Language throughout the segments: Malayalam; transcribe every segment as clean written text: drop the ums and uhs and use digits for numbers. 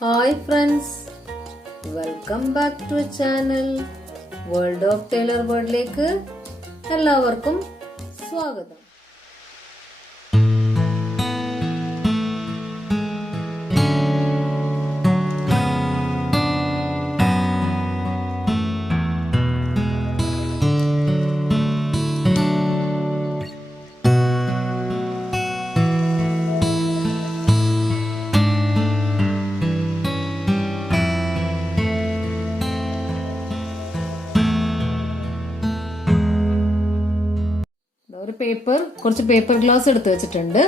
Hi friends, welcome back to a channel World of Tailor Worldലേക്ക് എല്ലാവർക്കും സ്വാഗതം. കുറച്ച് പേപ്പർ ഗ്ലാസ് എടുത്ത് വെച്ചിട്ടുണ്ട്,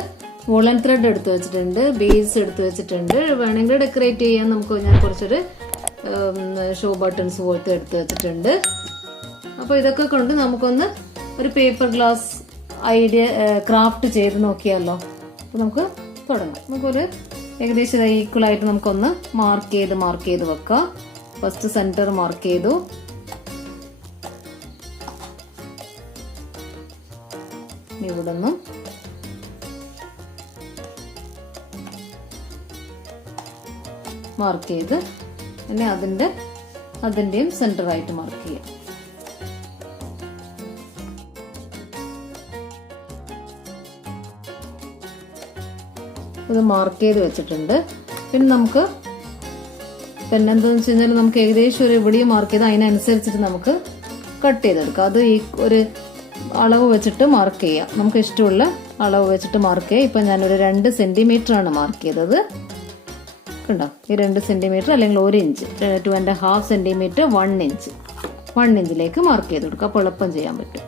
വൂളൻ ത്രെഡ് എടുത്ത് വെച്ചിട്ടുണ്ട്, ബീഡ്സ് എടുത്ത് വെച്ചിട്ടുണ്ട്. വേണമെങ്കിൽ ഡെക്കറേറ്റ് ചെയ്യാൻ ഞാൻ കുറച്ചൊരു ഷോ ബട്ടൺസ് പോലത്തെ എടുത്ത് വെച്ചിട്ടുണ്ട്. അപ്പോൾ ഇതൊക്കെ കൊണ്ട് നമുക്കൊന്ന് ഒരു പേപ്പർ ഗ്ലാസ് ഐഡിയ ക്രാഫ്റ്റ് ചെയ്ത് നോക്കിയാലോ. അപ്പോൾ നമുക്ക് തുടങ്ങാം. നമുക്കൊരു ഏകദേശം ഈക്വൽ ആയിട്ട് നമുക്കൊന്ന് മാർക്ക് ചെയ്ത് വെക്കാം. ഫസ്റ്റ് സെന്റർ മാർക്ക് ചെയ്തു. ഇവിടെ നിന്നും മാർക്ക് ചെയ്ത് പിന്നെ അതിന്റെയും സെന്റർ ആയിട്ട് മാർക്ക് ചെയ്യാം. ഇത് മാർക്ക് ചെയ്ത് വെച്ചിട്ടുണ്ട്. പിന്നെ നമുക്ക് പിന്നെ എന്താണെന്ന് വെച്ച് കഴിഞ്ഞാൽ നമുക്ക് ഏകദേശം ഒരു എവിടെയും മാർക്ക് ചെയ്ത് അതിനനുസരിച്ചിട്ട് നമുക്ക് കട്ട് ചെയ്തെടുക്കാം. അത് ഈ ഒരു അളവ് വെച്ചിട്ട് മാർക്ക് ചെയ്യാം. നമുക്ക് ഇഷ്ടമുള്ള അളവ് വെച്ചിട്ട് മാർക്ക് ചെയ്യാം. ഇപ്പം ഞാനൊരു 2 സെന്റിമീറ്റർ ആണ് മാർക്ക് ചെയ്തത്. കണ്ടോ, ഈ 2 സെന്റിമീറ്റർ അല്ലെങ്കിൽ 1 ഇഞ്ച്, 2.5 സെന്റിമീറ്റർ, 1 ഇഞ്ച്, 1 ഇഞ്ചിലേക്ക് മാർക്ക് ചെയ്ത് കൊടുക്കുക. അപ്പോൾ എളുപ്പം ചെയ്യാൻ പറ്റും.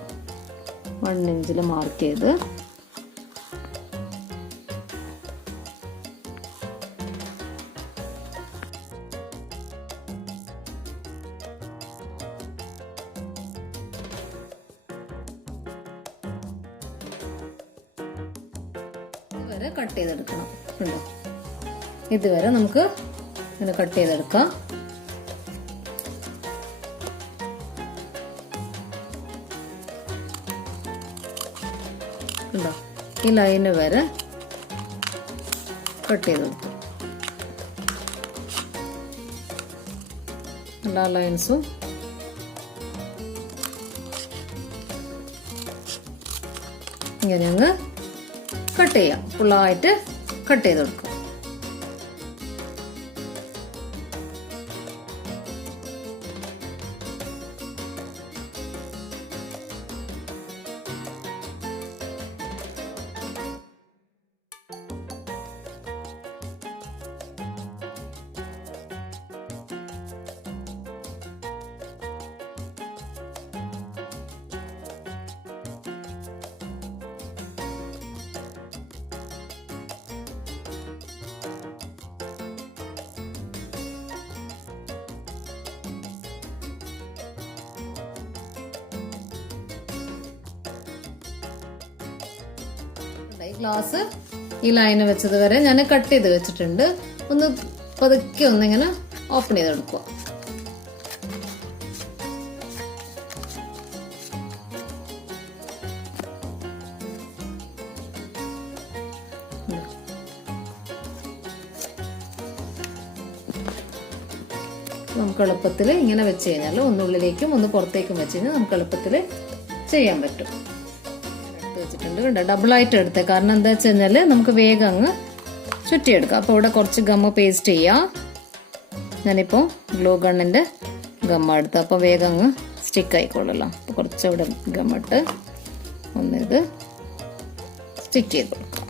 1 ഇഞ്ചിൽ മാർക്ക് ചെയ്ത് കട്ട് ചെയ്തെടുക്കണം. ഉണ്ടോ, ഇതുവരെ നമുക്ക് ഇങ്ങനെ കട്ട് ചെയ്തെടുക്കാം. ഉണ്ടോ, ഈ ലൈന് വരെ കട്ട് ചെയ്തെടുക്കും. എല്ലാ ലൈൻസും ഇങ്ങനെ അങ്ങ് കട്ട് ചെയ്യാം. ഫുള്ളായിട്ട് കട്ട് ചെയ്ത് കൊടുക്കും. ഗ്ലാസ് ഈ ലൈന് വെച്ചത് വരെ ഞാൻ കട്ട് ചെയ്ത് വെച്ചിട്ടുണ്ട്. ഒന്ന് പതുക്കെ ഒന്നിങ്ങനെ ഓപ്പൺ ചെയ്തെടുക്കുക. നമുക്ക് എളുപ്പത്തിൽ ഇങ്ങനെ വെച്ച് കഴിഞ്ഞാൽ ഒന്നുള്ളിലേക്കും ഒന്ന് പുറത്തേക്കും വെച്ച് കഴിഞ്ഞാൽ നമുക്ക് എളുപ്പത്തിൽ ചെയ്യാൻ പറ്റും. വെച്ചിട്ടുണ്ട്, ഡബിൾ ആയിട്ട് എടുത്തേ. കാരണം എന്താ വെച്ച് കഴിഞ്ഞാല് നമുക്ക് വേഗം അങ്ങ് ചുറ്റിയെടുക്കാം. അപ്പോൾ ഇവിടെ കുറച്ച് ഗമ്മ പേസ്റ്റ് ചെയ്യാം. ഞാനിപ്പോൾ ഗ്ലൂ ഗണ്ണിന്റെ ഗമ്മ എടുത്ത്, അപ്പോൾ വേഗം അങ്ങ് സ്റ്റിക്ക് ആയിക്കോളല്ലോ. അപ്പോൾ കുറച്ച് ഇവിടെ ഗമ്മിട്ട് ഒന്നിത് സ്റ്റിക്ക് ചെയ്ത് കൊടുക്കാം.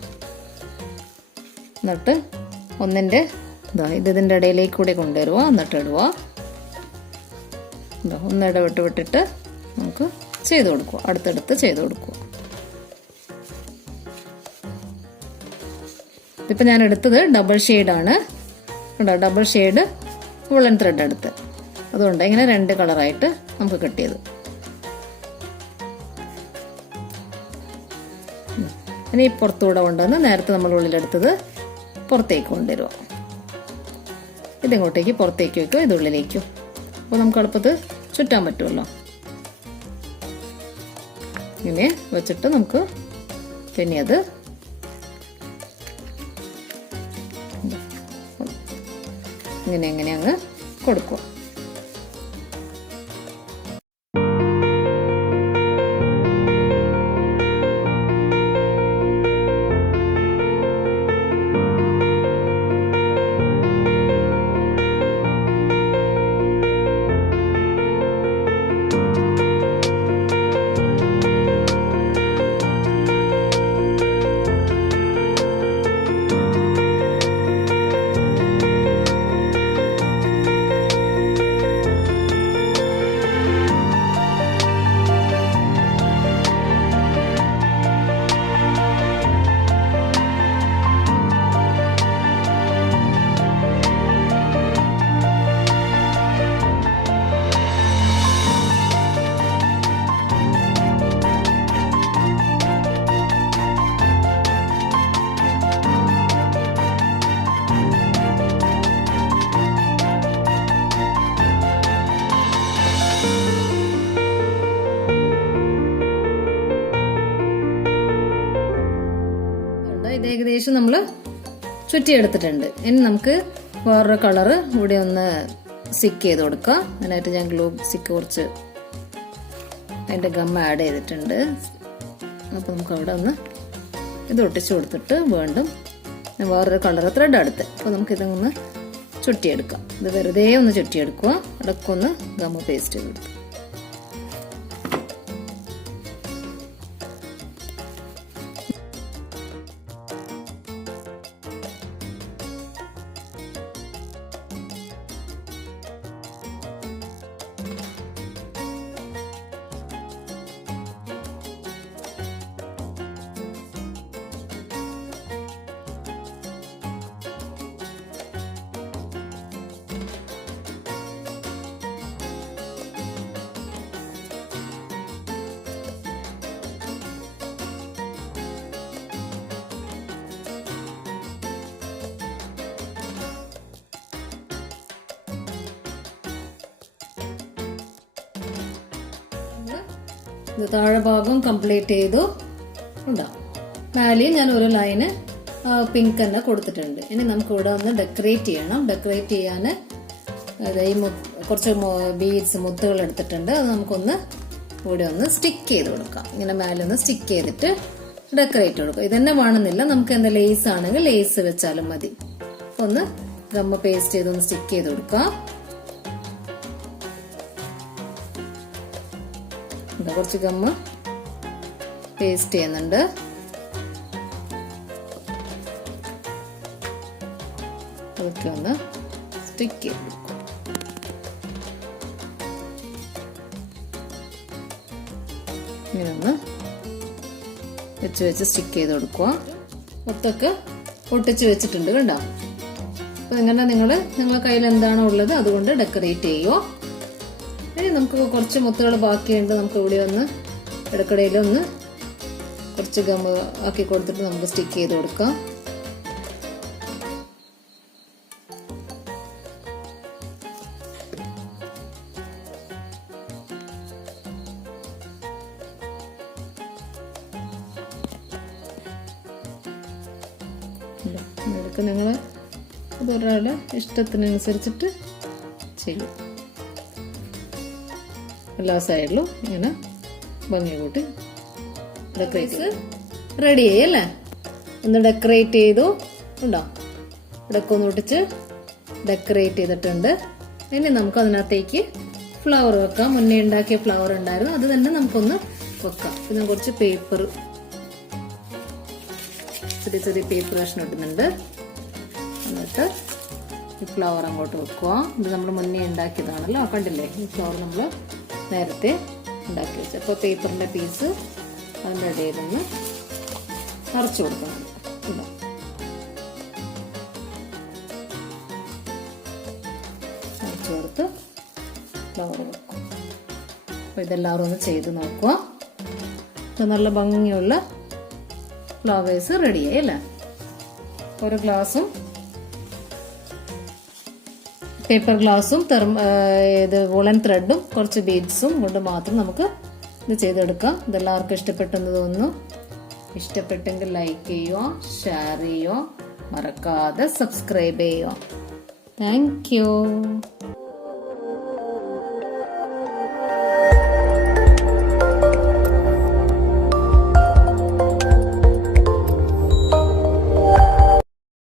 എന്നിട്ട് ഒന്നിന്റെ ഇതിന്റെ ഇടയിലേക്ക് കൂടി കൊണ്ടുവരുക. എന്നിട്ട് ഇടുക. ഒന്ന് വിട്ടിട്ട് നമുക്ക് ചെയ്ത് കൊടുക്കുക. അടുത്തടുത്ത് ചെയ്ത് കൊടുക്കുക. ഇപ്പം ഞാൻ എടുത്തത് ഡബിൾ ഷെയ്ഡാണ്. ഡബിൾ ഷെയ്ഡ് വൂളൻ ത്രെഡ് എടുത്ത്, അതുകൊണ്ട് ഇങ്ങനെ 2 കളറായിട്ട് നമുക്ക് കിട്ടിയത്. ഇനി പുറത്തുകൂടെ കൊണ്ടുവന്ന് നേരത്തെ നമ്മൾ ഉള്ളിലെടുത്തത് പുറത്തേക്ക് കൊണ്ടുവരിക. ഇതിങ്ങോട്ടേക്ക് പുറത്തേക്ക് വയ്ക്കും, ഇത് ഉള്ളിലേക്കും. അപ്പോൾ നമുക്ക് എളുപ്പത്തിൽ ചുറ്റാൻ പറ്റുമല്ലോ. ഇങ്ങനെ വെച്ചിട്ട് നമുക്ക് പിന്നെ അത് ഇങ്ങനെ അങ്ങ് കൊടുക്കുക. ഇത് ഏകദേശം നമ്മൾ ചുറ്റിയെടുത്തിട്ടുണ്ട്. ഇനി നമുക്ക് വേറൊരു കളറ് ഇവിടെ ഒന്ന് സ്റ്റിക്ക് ചെയ്ത് കൊടുക്കാം. അതിനായിട്ട് ഞാൻ ഗ്ലൂ സ്റ്റിക്ക് കുറച്ച് അതിൻ്റെ ഗം ആഡ് ചെയ്തിട്ടുണ്ട്. അപ്പോൾ നമുക്ക് അവിടെ ഒന്ന് ഇത് ഒട്ടിച്ചു കൊടുത്തിട്ട് വീണ്ടും വേറൊരു കളറ് ത്രെഡ് എടുത്ത് അപ്പോൾ നമുക്കിതൊന്ന് ചുറ്റിയെടുക്കാം. ഇത് വെറുതെ ഒന്ന് ചുറ്റിയെടുക്കുക. ഇടയ്ക്കൊന്ന് ഗമ്മ് പേസ്റ്റ് ചെയ്ത് കൊടുക്കുക. ഇത് താഴെ ഭാഗം കംപ്ലീറ്റ് ചെയ്തു ഉണ്ടാവും. മേലെയും ഞാൻ ഒരു ലൈന് പിങ്ക് തന്നെ കൊടുത്തിട്ടുണ്ട്. ഇനി നമുക്ക് ഇവിടെ ഒന്ന് ഡെക്കറേറ്റ് ചെയ്യണം. ഡെക്കറേറ്റ് ചെയ്യാൻ ഈ കുറച്ച് ബീഡ്സ് മുത്തുകൾ എടുത്തിട്ടുണ്ട്. അത് നമുക്കൊന്ന് ഇവിടെ ഒന്ന് സ്റ്റിക്ക് ചെയ്ത് കൊടുക്കാം. ഇങ്ങനെ മേലെ ഒന്ന് സ്റ്റിക്ക് ചെയ്തിട്ട് ഡെക്കറേറ്റ് കൊടുക്കാം. ഇതന്നെ വേണമെന്നില്ല, നമുക്ക് എന്താ ലേസ് ആണെങ്കിൽ ലേസ് വെച്ചാലും മതി. ഒന്ന് ഗമ്മ പേസ്റ്റ് ചെയ്ത് ഒന്ന് സ്റ്റിക്ക് ചെയ്ത് കൊടുക്കാം. കുറച്ച് ഗമ്മ പേസ്റ്റ് ചെയ്യുന്നുണ്ട്. അതൊക്കെ ഒന്ന് സ്റ്റിക്ക് ചെയ്ത് കൊടുക്കും. ഇങ്ങനെ ഒന്ന് വെച്ച് സ്റ്റിക്ക് ചെയ്ത് കൊടുക്കുക. മൊത്തൊക്കെ ഒട്ടിച്ച് വെച്ചിട്ടുണ്ട് കണ്ടോ. അപ്പൊ ഇങ്ങനെ നിങ്ങളുടെ കയ്യിൽ എന്താണോ ഉള്ളത് അതുകൊണ്ട് ഡെക്കറേറ്റ് ചെയ്യുക. ഇനി നമുക്ക് കുറച്ച് മുത്തുകൾ ബാക്കിയുണ്ട്. നമുക്ക് ഇവിടെ ഒന്ന് ഇടക്കിടയിലൊന്ന് കുറച്ച് ഗം ആക്കി കൊടുത്തിട്ട് നമുക്ക് സ്റ്റിക്ക് ചെയ്ത് കൊടുക്കാം. ഇതൊക്കെ നിങ്ങൾ അതൊരാളുടെ ഇഷ്ടത്തിനനുസരിച്ചിട്ട് ചെയ്യും. എല്ലാ സൈഡിലും ഇങ്ങനെ ഭംഗി കൂട്ടി ഡെക്കറേറ്റ് റെഡി ആയി അല്ലേ. ഒന്ന് ഡെക്കറേറ്റ് ചെയ്തു ഉണ്ടോ. ഇടയ്ക്ക് ഒന്ന് ഒട്ടിച്ച് ഡെക്കറേറ്റ് ചെയ്തിട്ടുണ്ട്. ഇനി നമുക്ക് അതിനകത്തേക്ക് ഫ്ലവർ വെക്കാം. മുന്നേ ഉണ്ടാക്കിയ ഫ്ലവർ ഉണ്ടായിരുന്നു, അത് തന്നെ നമുക്കൊന്ന് വെക്കാം. പിന്നെ കുറച്ച് പേപ്പർ, ചെറിയ ചെറിയ പേപ്പർ കഷ്ണം ഇടുന്നുണ്ട്. എന്നിട്ട് ഈ ഫ്ലവർ അങ്ങോട്ട് വെക്കുക. ഇത് നമ്മൾ മുന്നേ ഉണ്ടാക്കിയതാണല്ലോ, കണ്ടില്ലേ. ഈ ഫ്ലവർ നമ്മൾ നേരത്തെ ഉണ്ടാക്കി വെച്ചു. അപ്പോൾ പേപ്പറിന്റെ പീസ് അതിൻ്റെ ഇടയിലൊന്ന് നിറച്ചു കൊടുക്കണം. നിറച്ചു കൊടുത്ത് ഫ്ലവർ വെക്കും. അപ്പോൾ ഇതെല്ലാവരും ഒന്ന് ചെയ്ത് നോക്കുക. നല്ല ഭംഗിയുള്ള ഫ്ലവേഴ്സ് റെഡിയായി അല്ലേ. ഒരു ഗ്ലാസും പേപ്പർ ഗ്ലാസും ഇത് വൂളൻ ത്രെഡും കുറച്ച് ബീഡ്സും കൊണ്ട് മാത്രം നമുക്ക് ഇത് ചെയ്തെടുക്കാം. ഇതെല്ലാവർക്കും ഇഷ്ടപ്പെട്ടെന്ന് തോന്നുന്നു. ഇഷ്ടപ്പെട്ടെങ്കിൽ ലൈക്ക് ചെയ്യുക, ഷെയർ ചെയ്യുക, മറക്കാതെ സബ്സ്ക്രൈബ് ചെയ്യുക. Thank you.